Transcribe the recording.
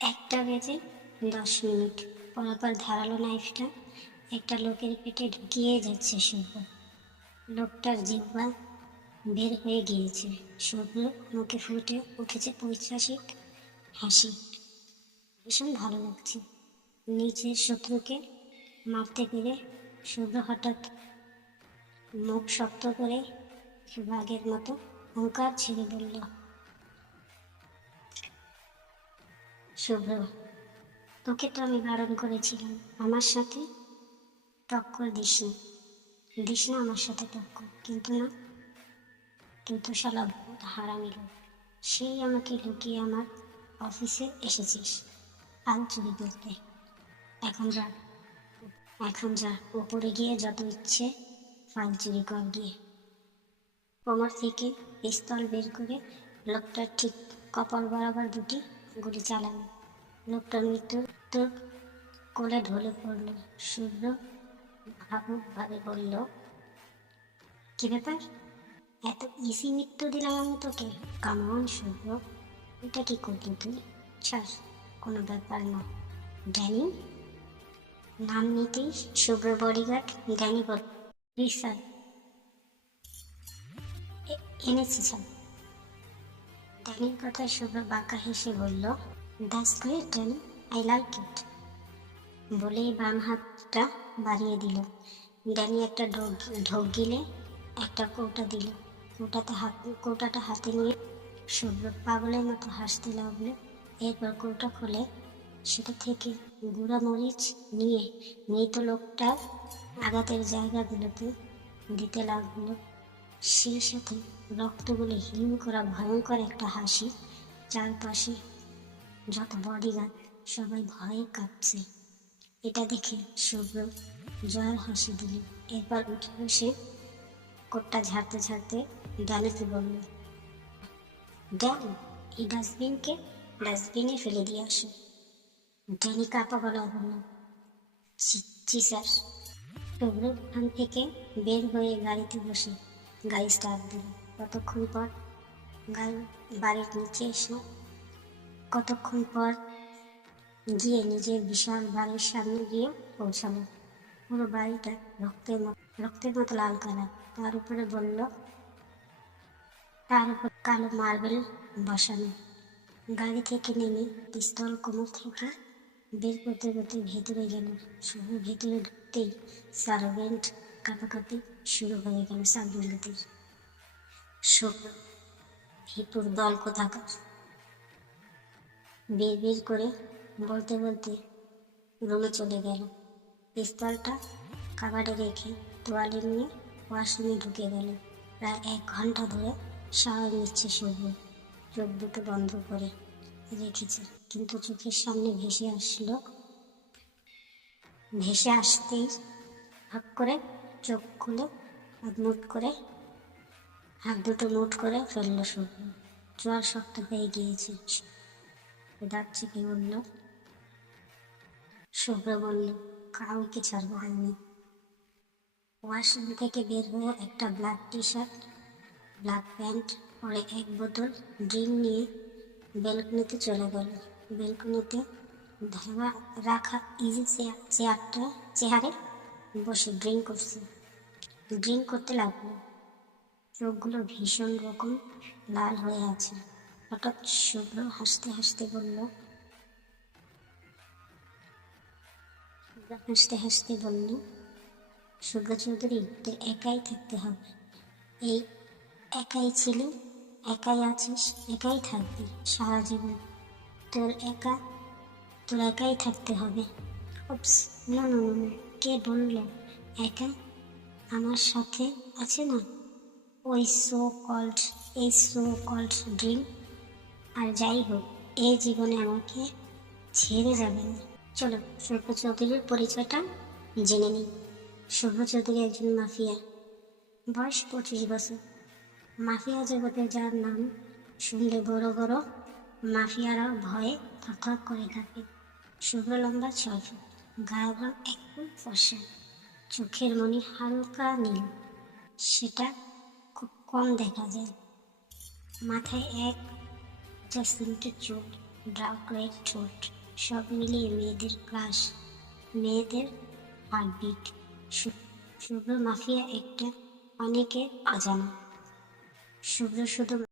1:10 পরপর ধারালো নাইফটা একটা লোকের পেটে ঢুকিয়ে যাচ্ছে শুভ্র। লোকটার জিহ্বা বের হয়ে গিয়েছে। শুভ্র মুখে ফুটে উঠেছে পৈশাচিক হাসি। ভীষণ ভালো লাগছে নিজের শত্রুকে মারতে পেরে। শুভ্র হঠাৎ মুখ শক্ত করে বাঘের মতো হুঙ্কার ছেড়ে বলল, শুভ্র, তোকে তো আমি বারণ করেছিলাম আমার সাথে টক্কর দিস না আমার সাথে টক্কর। কিন্তু শালা ভূত হারামি লোক, সেই আমাকে লুকিয়ে আমার অফিসে এসেছিস আল চুরি করতে। এখন যা উপরে গিয়ে যত ইচ্ছে ফাইল চুরি কর গিয়ে। কোমর থেকে পিস্তল বের করে লোকটার ঠিক কপাল বরাবর 2টি গুলি চালানো। লোকটার মৃত্যু তোর কোলে ঢলে পড়ল। শুভ্র ভাবুকভাবে বলল, কি ব্যাপার, এত ইসি মৃত্যু দিলাম আমি তোকে? কামন শুভ্র, এটা কি করলি তুই? ছাড়, কোনো ব্যাপার না। ড্যানি নাম নিতেই শুভ্র বডিগার্ড ড্যানি বল, প্লিজ স্যার, এনেছি স্যার। ড্যানির কথায় শুভ্র বাঁকা হেসে বলল, that's great Danny, I like it. বলেই বাম হাতটা বাড়িয়ে দিল। ড্যানি একটা ঢোক গিলে একটা কৌটা দিল। কৌটাটা হাতে নিয়ে শুভ্র পাগলের মতো হাসতে লাগলো। এরপর কৌটা খুলে সেটা থেকে গুঁড়া মরিচ নিয়ে মৃত লোকটার আঘাতের জায়গাগুলোতে দিতে লাগলো। সেই সাথে রক্তগুলো হিম করা ভয়ঙ্কর একটা হাসি। চারপাশে যত বডিগার্ড সবাই ভয়ে কাঁপছে। এটা দেখে শুভ্র জয়ের হাসি দিল। এরপর উঠে বসে কোটটা ঝাড়তে ড্যানিকে বলল, ড্যানি, এই ডাস্টবিনে ফেলে দিয়ে আসো। ড্যানি কাঁপা গলায় বলল, জি স্যার। শুভ্র ওখান থেকে বের হয়ে গাড়িতে বসে গাড়ি স্টার্ট দিল। কতক্ষণ পর গিয়ে নিজের বিশাল বাড়ির সামনে গিয়ে পৌঁছালো। পুরো বাড়িটা রক্তের মতো লাল কালার। তার উপর কালো মার্বেল বসানো। গাড়ি থেকে নেমে পিস্তল কোমর থেকে বের করতে ভেতরে গেল। শুভ ভেতরে ঢুকতেই সার্ভেন্ট কাঁপাকাঁপি শুরু হয়ে গেল সার্ভেন্টদের। শুভ ভিতুর দল কোথাকার, বিড় করে বলতে রুমে চলে গেল। পিস্তলটা কাবাডে রেখে তোয়ালে নিয়ে ওয়াশরুমে ঢুকে গেল। প্রায় 1 ঘন্টা ধরে শাওয়ার নিচ্ছে শুভ। চোখ দুটো বন্ধ করে রেখেছে, কিন্তু চোখের সামনে ভেসে আসতেই ভাগ করে চোখ খুলে হাত দুটো মুট করে ফেললো শুভ। জ্বর শক্ত হয়ে গিয়েছে। দাঁত চেপে বলল, শুভ্র বলল, কাউকে ছাড়বো আমি। ওয়াশরুম থেকে বের হয়ে একটা black T shirt, black pant পরে 1 বোতল ড্রিঙ্ক নিয়ে বেলকনিতে চলে গেল। বেলকনিতে রাখা ইজি চেয়ারে বসে ড্রিঙ্ক করতে লাগলো। চোখগুলো ভীষণ রকম লাল হয়ে আছে। হঠাৎ শুভ্র হাসতে বলল, শুভ্র চৌধুরী, তোর একাই থাকতে হবে। এই একাই ছিলি, একাই আছিস, একাই থাকবি সারা জীবন। তোর একাই থাকতে হবে। উপস, না, কে বলল একা? আমার সাথে আছে না এই সো কল্ড ড্রিম। আর যাই হোক, এই জীবনে আমাকে ছেড়ে যাবে না। চলো শুভ্র চৌধুরীর পরিচয়টা জেনে নিই। শুভ্র চৌধুরী একজন মাফিয়া, বয়স 25 বছর। মাফিয়া জগতে যার নাম শুনলে বড় মাফিয়ারা ভয়ে থরথর করে থাকে। শুভ্র লম্বা 6 ফুট, গায়ের রং একটু ফর্সা, চোখের মনি হালকা নীল, সেটা খুব কম দেখা যায়। মাথায় এক সিল্কের চুল, ডার্ক রেড ঠোঁট, সব মিলিয়ে মেয়েদের ক্রাশ, মেয়েদের হার্টবিট। শুভ্র মাফিয়া একটা, অনেকের অজানা। শুভ্র শুধু